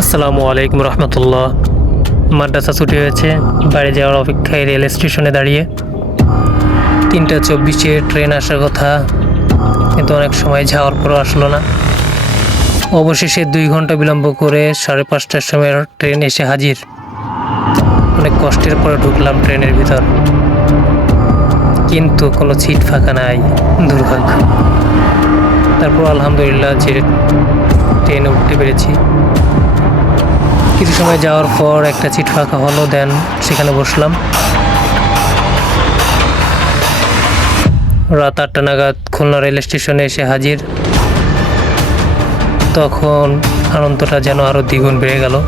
আসসালামু আলাইকুম রহমতুল্লাহ। মাদ্রাসা ছুটি হয়েছে, বাড়ি যাওয়ার অপেক্ষায় রেল স্টেশনে দাঁড়িয়ে। তিনটা চব্বিশে ট্রেন আসার কথা, কিন্তু অনেক সময় যাওয়ার পরও আসলো না। অবশেষে দুই ঘণ্টা বিলম্ব করে সাড়ে পাঁচটার সময় ট্রেন এসে হাজির। অনেক কষ্টের পরে ঢুকলাম ট্রেনের ভিতর। কিন্তু কোনো সিট ফাঁকা নাই, দুর্ভাগ্য। তারপর আলহামদুলিল্লাহ যে ট্রেনে উঠতে পেরেছি। কিছু সময় যাওয়ার পর একটা সিট ফাঁকা হলো, দেন সেখানে বসলাম। রাত আটটা নাগাদ খুলনা রেল স্টেশনে এসে হাজির। তখন আনন্দটা যেন আরও দ্বিগুণ বেড়ে গেল।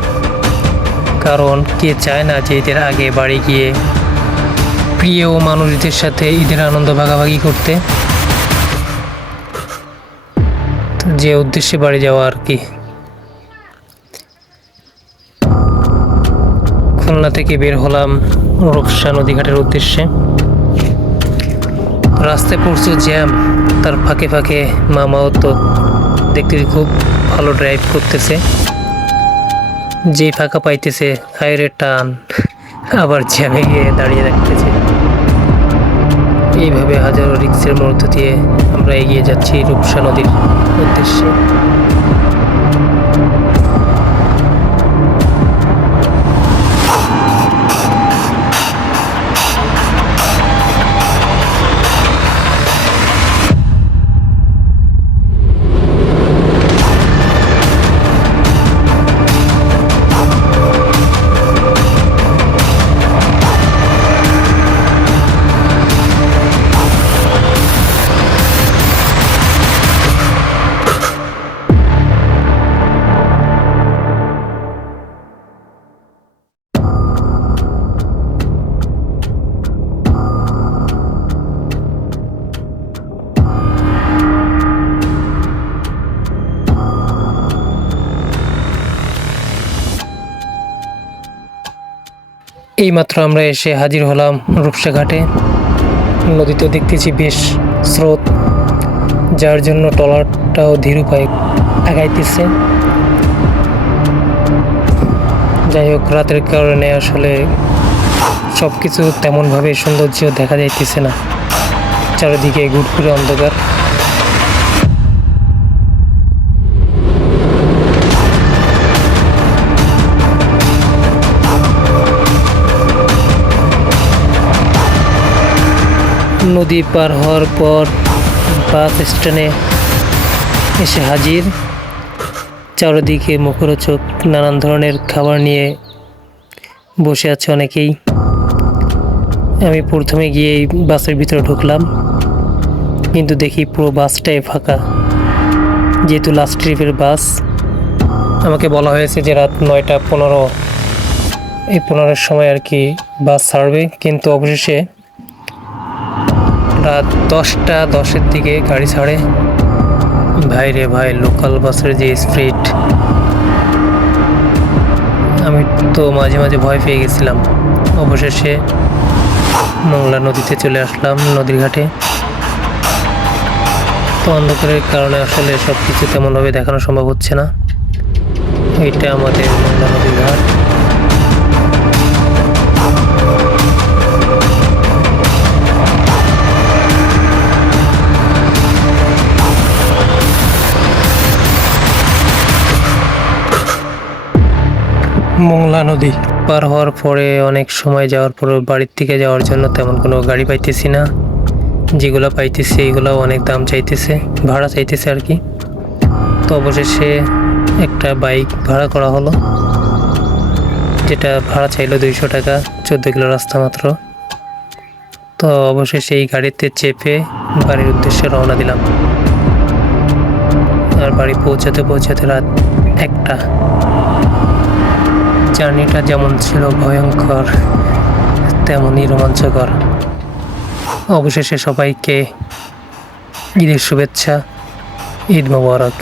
কারণ কে চায় না যে ঈদের আগে বাড়ি গিয়ে প্রিয় মানুষদের সাথে ঈদের আনন্দ ভাগাভাগি করতে? যে উদ্দেশ্যে বাড়ি যাওয়া আর কি। খুলনা থেকে বের হলাম রূপসা নদীঘাটের উদ্দেশ্যে। রাস্তায় প্রচুর জ্যাম, তার ফাঁকে ফাঁকে মামাও তো দেখতে খুব ভালো ড্রাইভ করতেছে। যে ফাঁকা পাইতেছে হাইরে টান, আবার জ্যামে গিয়ে দাঁড়িয়ে রাখতেছে এইভাবে হাজারো রিক্সের মধ্য দিয়ে আমরা এগিয়ে যাচ্ছি রূপসা নদীর উদ্দেশ্যে। এইমাত্র আমরা এসে হাজির হলাম রূপসা ঘাটে। নদীতে দেখতেছি বেশ স্রোত, যার জন্য ট্রলারটাও ধীর উপায়ে আগাইতেছে। যাই হোক, রাতের কারণে আসলে সব কিছু তেমনভাবে সৌন্দর্য দেখা যাইতেছে না। চারিদিকে ঘুটঘুরে অন্ধকার। নদী পার হওয়ার পর বাস স্ট্যান্ডে এসে হাজির। চারিদিকে মুখরোচক নানান ধরনের খাবার নিয়ে বসে আছে অনেকেই। আমি প্রথমে গিয়ে বাসের ভিতরে ঢুকলাম, কিন্তু দেখি পুরো বাসটাই ফাঁকা। যেহেতু লাস্ট ট্রিপের বাস, আমাকে বলা হয়েছে যে রাত নয়টা পনেরো, এই পনেরোর সময় আর কি বাস ছাড়বে, কিন্তু অবশেষে রাত দশটা, দশের দিকে গাড়ি ছাড়ে। ভাই রে ভাই লোকাল বাসের যে স্পিড আমি তো মাঝে মাঝে ভয় পেয়ে গেছিলাম। অবশেষে মংলা নদীতে চলে আসলাম নদীর ঘাটে। তো অন্ধকারের কারণে আসলে সব কিছু তেমনভাবে দেখানো সম্ভব হচ্ছে না। এটা আমাদের মংলা নদীর ঘাট। মোংলা নদী পার হওয়ার পরে অনেক সময় যাওয়ার পর বাড়ির থেকে যাওয়ার জন্য তেমন কোনো গাড়ি পাইতেছি না। যেগুলো পাইতেছি এগুলো অনেক দাম চাইতেছে, ভাড়া চাইতেছে আর কি। তো অবশেষে একটা বাইক ভাড়া করা হলো, যেটা ভাড়া চাইলো দুইশো টাকা, চোদ্দ কিলো রাস্তা মাত্র। তো অবশেষে এই গাড়িতে চেপে বাড়ির উদ্দেশ্যে রওনা দিলাম। আর বাড়ি পৌঁছাতে পৌঁছাতে রাত একটা। জার্নিটা যেমন ছিল ভয়ঙ্কর তেমনই রোমাঞ্চকর। অবশেষে সবাইকে ঈদের শুভেচ্ছা ঈদ মোবারক।